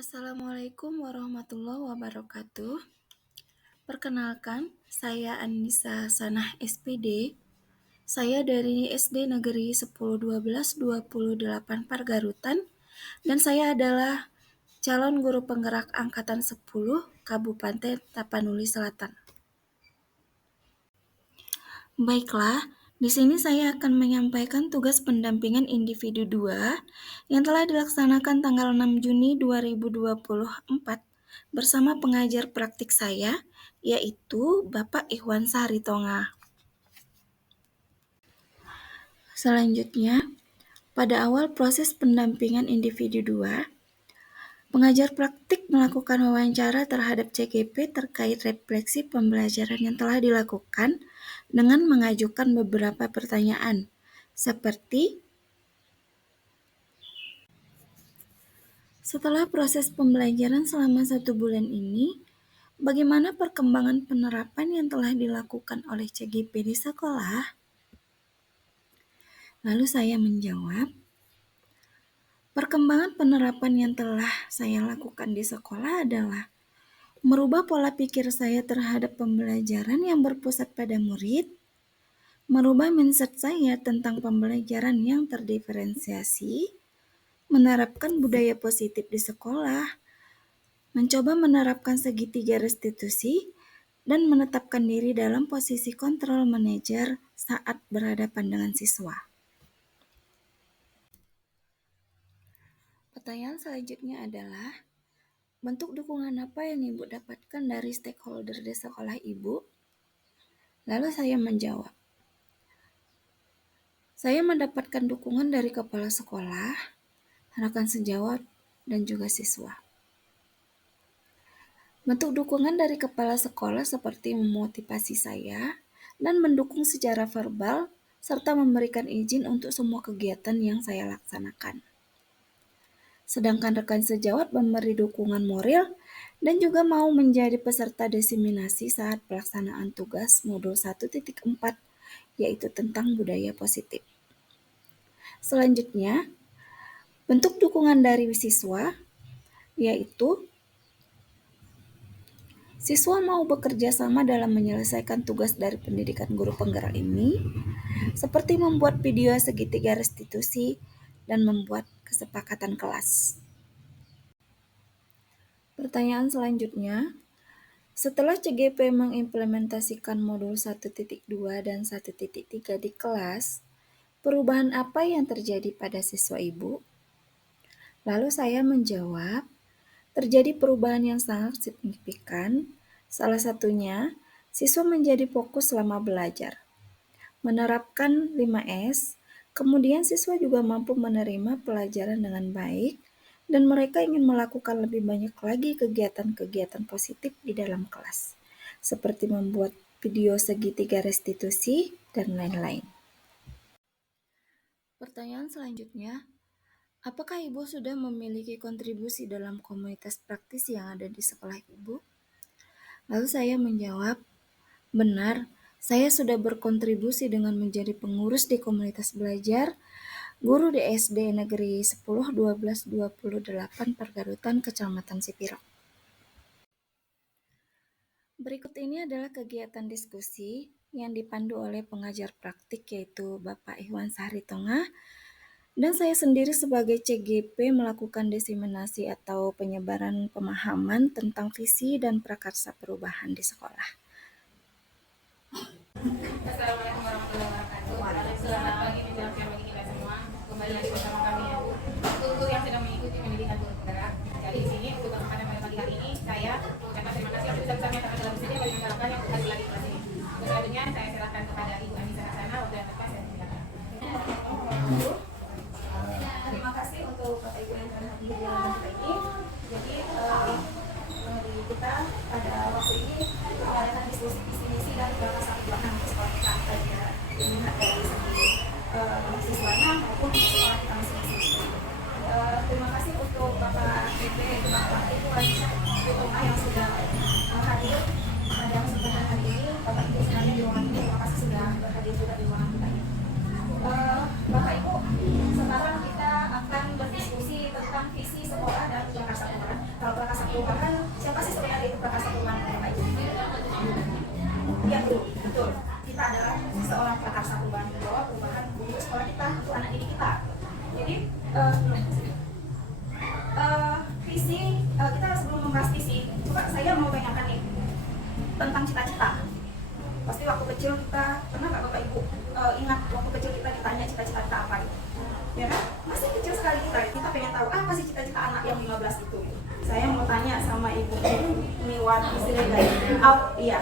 Assalamualaikum warahmatullahi wabarakatuh. Perkenalkan, saya Anissa Sanah SPD. Saya dari SD Negeri 10 12 28 Pargarutan dan saya adalah calon guru penggerak angkatan 10 Kabupaten Tapanuli Selatan. Baiklah, di sini saya akan menyampaikan tugas pendampingan individu 2 yang telah dilaksanakan tanggal 6 Juni 2024 bersama pengajar praktik saya, yaitu Bapak Ikhwan Saritonga. Selanjutnya, pada awal proses pendampingan individu 2, pengajar praktik melakukan wawancara terhadap CGP terkait refleksi pembelajaran yang telah dilakukan dengan mengajukan beberapa pertanyaan, seperti setelah proses pembelajaran selama 1 bulan ini, bagaimana perkembangan penerapan yang telah dilakukan oleh CGP di sekolah? Lalu saya menjawab, perkembangan penerapan yang telah saya lakukan di sekolah adalah merubah pola pikir saya terhadap pembelajaran yang berpusat pada murid, merubah mindset saya tentang pembelajaran yang terdiferensiasi, menerapkan budaya positif di sekolah, mencoba menerapkan segitiga restitusi, dan menetapkan diri dalam posisi kontrol manajer saat berhadapan dengan siswa. Pertanyaan selanjutnya adalah, bentuk dukungan apa yang Ibu dapatkan dari stakeholder di sekolah Ibu? Lalu saya menjawab, saya mendapatkan dukungan dari kepala sekolah, rekan sejawat, dan juga siswa. Bentuk dukungan dari kepala sekolah seperti memotivasi saya dan mendukung secara verbal, serta memberikan izin untuk semua kegiatan yang saya laksanakan. Sedangkan rekan sejawat memberi dukungan moral dan juga mau menjadi peserta diseminasi saat pelaksanaan tugas modul 1.4, yaitu tentang budaya positif. Selanjutnya, bentuk dukungan dari siswa, yaitu siswa mau bekerja sama dalam menyelesaikan tugas dari pendidikan guru penggerak ini, seperti membuat video segitiga restitusi dan membuat kesepakatan kelas. Pertanyaan selanjutnya, setelah CGP mengimplementasikan modul 1.2 dan 1.3 di kelas, perubahan apa yang terjadi pada siswa Ibu? Lalu saya menjawab, terjadi perubahan yang sangat signifikan. Salah satunya, siswa menjadi fokus selama belajar, menerapkan 5S, kemudian siswa juga mampu menerima pelajaran dengan baik, dan mereka ingin melakukan lebih banyak lagi kegiatan-kegiatan positif di dalam kelas, seperti membuat video segitiga restitusi, dan lain-lain. Pertanyaan selanjutnya, apakah Ibu sudah memiliki kontribusi dalam komunitas praktis yang ada di sekolah Ibu? Lalu saya menjawab, benar, saya sudah berkontribusi dengan menjadi pengurus di komunitas belajar guru di SD Negeri 10 12 28 Pargarutan, Kecamatan Sipiro. Berikut ini adalah kegiatan diskusi yang dipandu oleh pengajar praktik, yaitu Bapak Ikhwan Saritonga, dan saya sendiri sebagai CGP melakukan diseminasi atau penyebaran pemahaman tentang visi dan prakarsa perubahan di sekolah. Assalamualaikum warahmatullahi wabarakatuh. Selamat pagi menjelang siang bagi kita semua. Kembali lagi bersama kami ya Bu. Untuk yang sedang mengikuti pendidikan guru penggerak. Jadi di sini untuk kesempatan pada pagi hari ini saya ucapkan terima kasih atas sebesar-besarnya atas dalam sedia bagi masyarakat yang hadir lagi di kelas ini. Untuk selanjutnya saya serahkan kepada Ibu Anissa Hasanah waktu yang tepat dan silakan. Terima kasih untuk Bapak Ibu yang telah hadir di dalam kita ini. Jadi di kita pada waktu ini mengadakan diskusi visi misi dan prakarsa perubahan di sekolah kita, baik ya dilihat dari segi siswanya maupun sekolah kita masing-masing. Terima kasih untuk Bapak BP, yaitu Bapak Ibu Anissa Hasanah yang sudah hadir pada kesempatan hari ini. Bapak Ibu sekalian di ruangan ini, terima kasih sudah berhadir juga di ruangan kita ini. Bapak Ibu, sekarang kita akan berdiskusi tentang visi sekolah dan prakarsa perubahan. perubahan, siapa sih sebenarnya itu prakarsa perubahan Bapak Ibu? Iya betul. Kita adalah seorang prakarsa perubahan, membawa perubahan untuk sekolah kita, untuk anak didik kita. Jadi visi, kita sebelum membahas visi, coba saya mau bayangkan nih tentang cita-cita. Pasti waktu kecil kita, pernah nggak Bapak Ibu ingat waktu kecil kita ditanya cita-cita kita apa gitu? Ya kan? Masih kecil sekali kita pengen tahu apa sih cita-cita anak yang 15 itu. Saya mau tanya sama Ibu Miwati Siregar. Iya.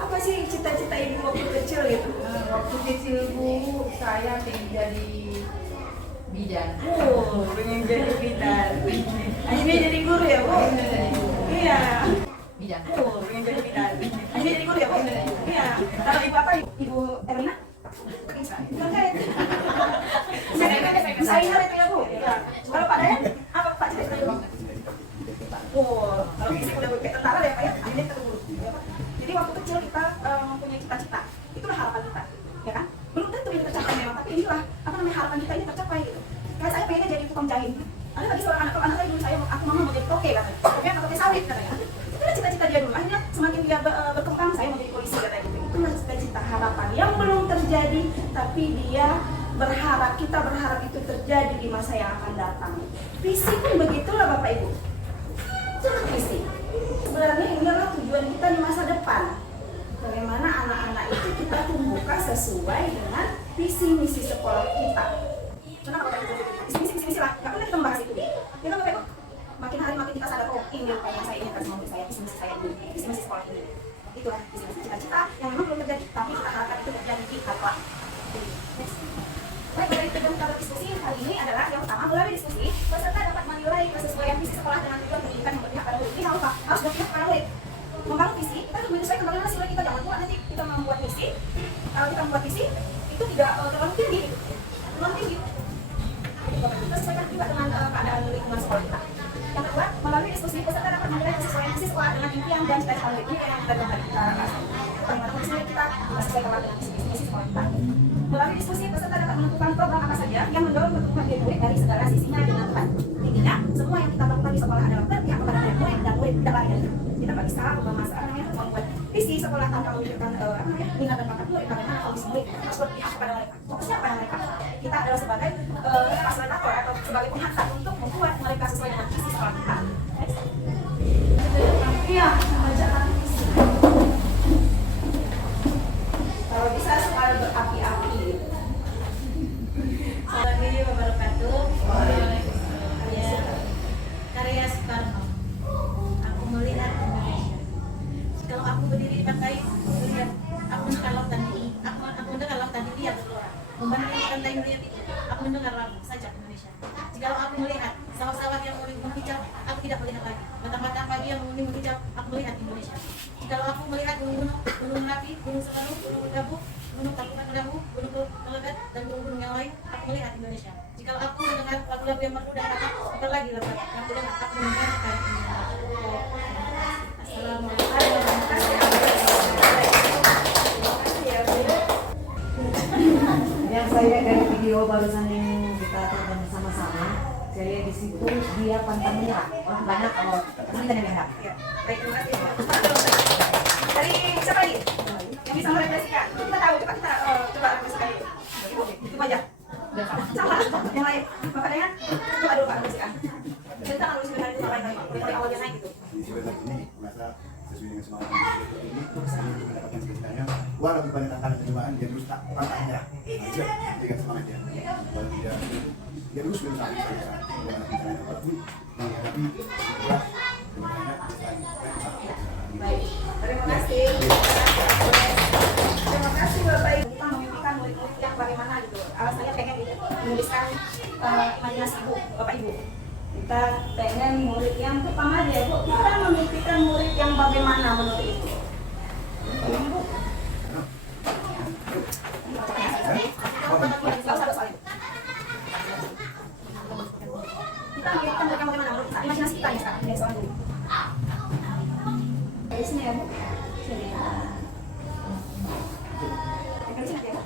Apa sih cita-cita Ibu waktu kecil gitu? Waktu kecil Bu, saya pengen jadi bidan. Pengen jadi bidan. Akhirnya jadi guru ya Bu? Iya. Bidan. Pengen jadi bidan. Akhirnya jadi guru ya Bu? Iya. Kalau Ibu apa? Ibu Erlina? Saya ingat itu ya Bu. Kalau Pak Dayan, apa Pak cita-cita dulu? Kalau visi udah kayak tentara ya Pak ya, akhirnya kita guru. Jadi waktu kecil kita mempunyai cita-cita, itulah harapan kita, ya kan? Belum tentu ini tercapai memang, tapi inilah apa namanya harapan kita ini tercapai gitu. Kayak saya pengennya jadi tukang jahit. Ada lagi seorang anak, kalau anak saya dulu aku mama mau jadi toke katanya, toke atau toke sawit katanya. Itulah cita-cita dia dulu. Akhirnya semakin dia berkembang, saya mau jadi polisi katanya gitu. Itulah cita-cita harapan yang belum terjadi, tapi dia berharap, kita berharap itu terjadi di masa yang akan datang. Visi pun begitulah Bapak Ibu. Itulah visi. Sebenarnya ini adalah tujuan kita di masa depan. Bagaimana anak-anak itu kita tumbuhkan sesuai dengan visi misi sekolah kita. Kenapa Bapak Ibu? Visi lah. Gak pernah kita membahas itu. Ya kan Bapak Ibu? Makin hari makin kita sadar, oh ini apa yang saya inginkan sama saya, visi misi saya ini, visi misi sekolah ini. Itulah visi misi cita-cita yang memang belum terjadi, tapi kita harapkan itu terjadi di kelak. Baik, dari tujuan kita diskusi hari ini adalah yang pertama, melalui diskusi peserta dapat menilai kesesuaian visi sekolah dengan tujuan pendidikan yang berpihak pada murid. Ini harus berpihak pada murid. Membangun visi, kita harus menyesuaikan bagaimana sih kita, jangan buat nanti kita membuat visi. Kalau kita membuat visi itu tidak terlalu tinggi, terlalu tinggi. Kita sesuaikan juga dengan keadaan lingkungan sekolah kita. Yang kedua, melalui diskusi peserta dapat menilai kesesuaian visi sekolah dengan impian dan cita-cita murid. Ini yang kita tadi bahas. Bagaimana visi kita sesuaikan dengan visi sekolah kita. Melalui diskusi, peserta dapat menentukan program apa saja yang mendorong pertumbuhan diri murid dari segala sisinya dengan tepat. Intinya, semua yang kita lakukan di sekolah adalah berpihak kepada murid dan murid tidak lain. Kita bagi sekarang membuat visi sekolah tanpa memikirkan minat dan bakat murid, bagaimana kondisi murid harus berpihak kepada mereka. Fokusnya kepada mereka. Kita adalah sebagai fasilitator atau sebagai penghantar untuk membuat mereka sesuai dengan visi sekolah kita. Iya, mengerjakan visi. Kalau bisa sekolah berapi-api. Assalamualaikum wabarakatuh. Karya Soekarno. Aku melihat Indonesia. Kalau aku berdiri di pantai, melihat aku mendengar lautan ini. Aku mendengar lautan ini yang bergelora. Membanding pantai melihat itu, aku mendengar lagu saja Indonesia. Jikalau aku melihat sawah-sawah yang menghijau, aku tidak melihat lagi. Mata-mata pagi yang menghijau, aku melihat Indonesia. Jikalau aku melihat gunung-gunung, gunung Merapi, gunung Semeru, gunung Merbabu, gunung Tangkuban Perahu, gunung Melekat, dan gunung-gunung yang lain, aku melihat Indonesia. Jikalau aku mendengar lagu-lagu yang merdu dan kata, bukan lagi lepas. Yang mendengar, aku mendengar kata Indonesia. Assalamualaikum. Yang saya lihat dari video barusan yang kita tonton bersama-sama, saya lihat di situ dia pantang menyerah. Orang banyak kalau kita menyerah. Baik, terima kasih. Dari siapa lagi? Yang bisa merefleksikan? Kita tahu, kita coba refleksikan itu aja. Sama, yang lain. Bapak Dayan, coba dulu Pak refleksikan. Kita harus sebenarnya itu lain dari awalnya naik gitu. Sebenarnya ini merasa sesuai dengan semangat ini untuk mendapatkan cita-citanya. Walau banyak tantangan dan cobaan, dia terus tak pantang menyerah. Dengan semangat dia. Walau dia terus berusaha walaupun menghadapi berat. Baik, terima kasih. Terima kasih Bapak Ibu. Kita memimpikan murid-murid yang bagaimana gitu. Alasannya pengen menuliskan imajinasi Ibu, Bapak Ibu. Kita pengen murid yang pertama aja Bu. Kita memimpikan murid yang bagaimana menurut Ibu? Ibu. Kita memimpikan murid yang bagaimana menurut kita? Imajinasi kita ya sekarang. Dari soal dulu. Dari sini ya Bu. Sini ya. Dari sini ya.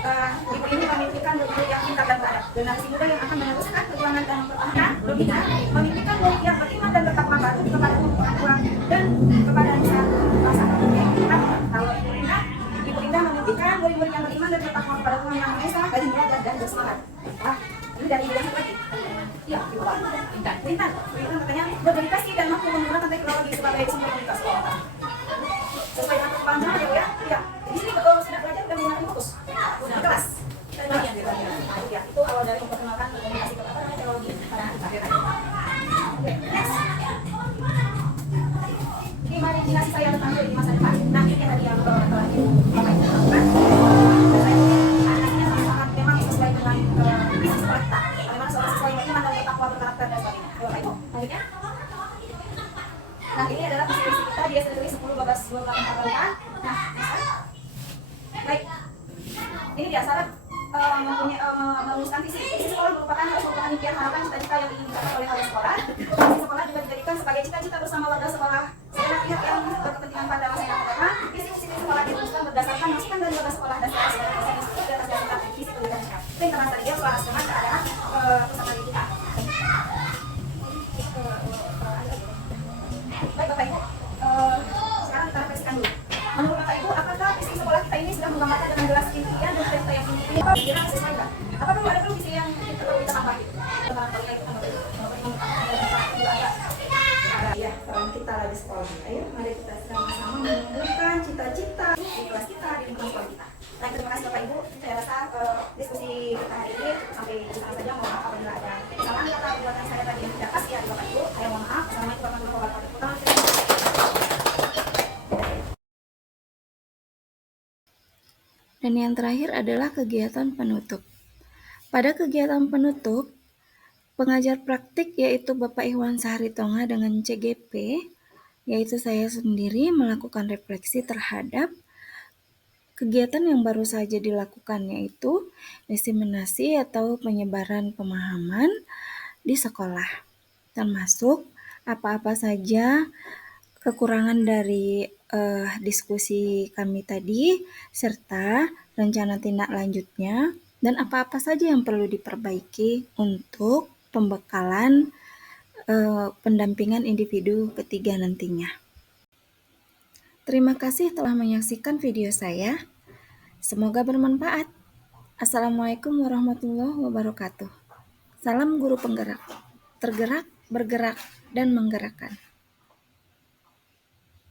ibu ini memimpikan guru yang pintar dan beradab, generasi muda yang akan meneruskan perjuangan dan mempertahankan logika, memimpikan guru yang beriman dan bertakwa patuh kepada orang tua dan kepada nusa bangsa. Oke, kalau Ibu Indah memimpikan murid-murid yang beriman dan bertakwa kepada Tuhan Yang Maha Esa, rajin belajar dan bersemangat. Ini dari Ibu yang lagi. Iya, Ibu Pak. Intan katanya berdedikasi dan mampu menggunakan teknologi sebagai sumber komunikasi. Sesuai dengan perkembangan zaman ya, iya. Di sini sudah belajar dan menggunakan fokus di kelas. Ya, itu awal dari memperkenalkan komunikasi teknologi pada akhir. Oke, next. Imajinasi saya tentang di masa depan. Nah, ini tadi yang Bapak Ibu lakukan. Anaknya sangat memang sesuai dengan visi sekolah kita. Bagaimana seorang siswa yang beriman dan bertakwa berkarakter dan sebagainya. Bapak Ibu, lanjutnya. Nah, ini adalah visi kita di SD 10 Babas 28 Nah, baik. Ini dia syarat merumuskan visi sekolah merupakan merupakan impian harapan cita-cita yang ingin dicapai oleh sekolah. Visi sekolah juga dijadikan sebagai cita-cita bersama warga sekolah segala pihak yang berkepentingan pada masa yang akan datang. Visi sekolah dirumuskan berdasarkan masukan dari warga sekolah dan sekolah institusi di atas dasar visi pendidikan. Itu yang terakhir dia selaras dengan keadaan pusat pendidikan. Baik Bapak Ibu, sekarang kita refleksikan dulu. Menurut Bapak Ibu, apakah visi sekolah kita ini sudah menggambarkan dengan jelas impian dan cita-cita yang ingin kita kira sesuai nggak? Apa perlu visi yang kita perlu kita tambah gitu? Tentang kuliah kita ya, peran kita lagi sekolah. Ayo, mari kita sama-sama menumbuhkan cita-cita di kelas kita, di lingkungan sekolah kita. Baik, terima kasih Bapak Ibu. Saya rasa diskusi kita hari ini sampai di sana saja. Mohon maaf apabila ada kesalahan kata perbuatan saya tadi yang tidak pas ya Bapak Ibu. Saya mohon maaf. Assalamualaikum warahmatullahi wabarakatuh. Dan yang terakhir adalah kegiatan penutup. Pada kegiatan penutup, pengajar praktik yaitu Bapak Iwan Sahritonga dengan CGP, yaitu saya sendiri melakukan refleksi terhadap kegiatan yang baru saja dilakukan, yaitu diseminasi atau penyebaran pemahaman di sekolah, termasuk apa-apa saja kekurangan dari diskusi kami tadi, serta rencana tindak lanjutnya, dan apa-apa saja yang perlu diperbaiki untuk pembekalan pendampingan individu ketiga nantinya. Terima kasih telah menyaksikan video saya. Semoga bermanfaat. Assalamualaikum warahmatullahi wabarakatuh. Salam guru penggerak, tergerak, bergerak, dan menggerakkan.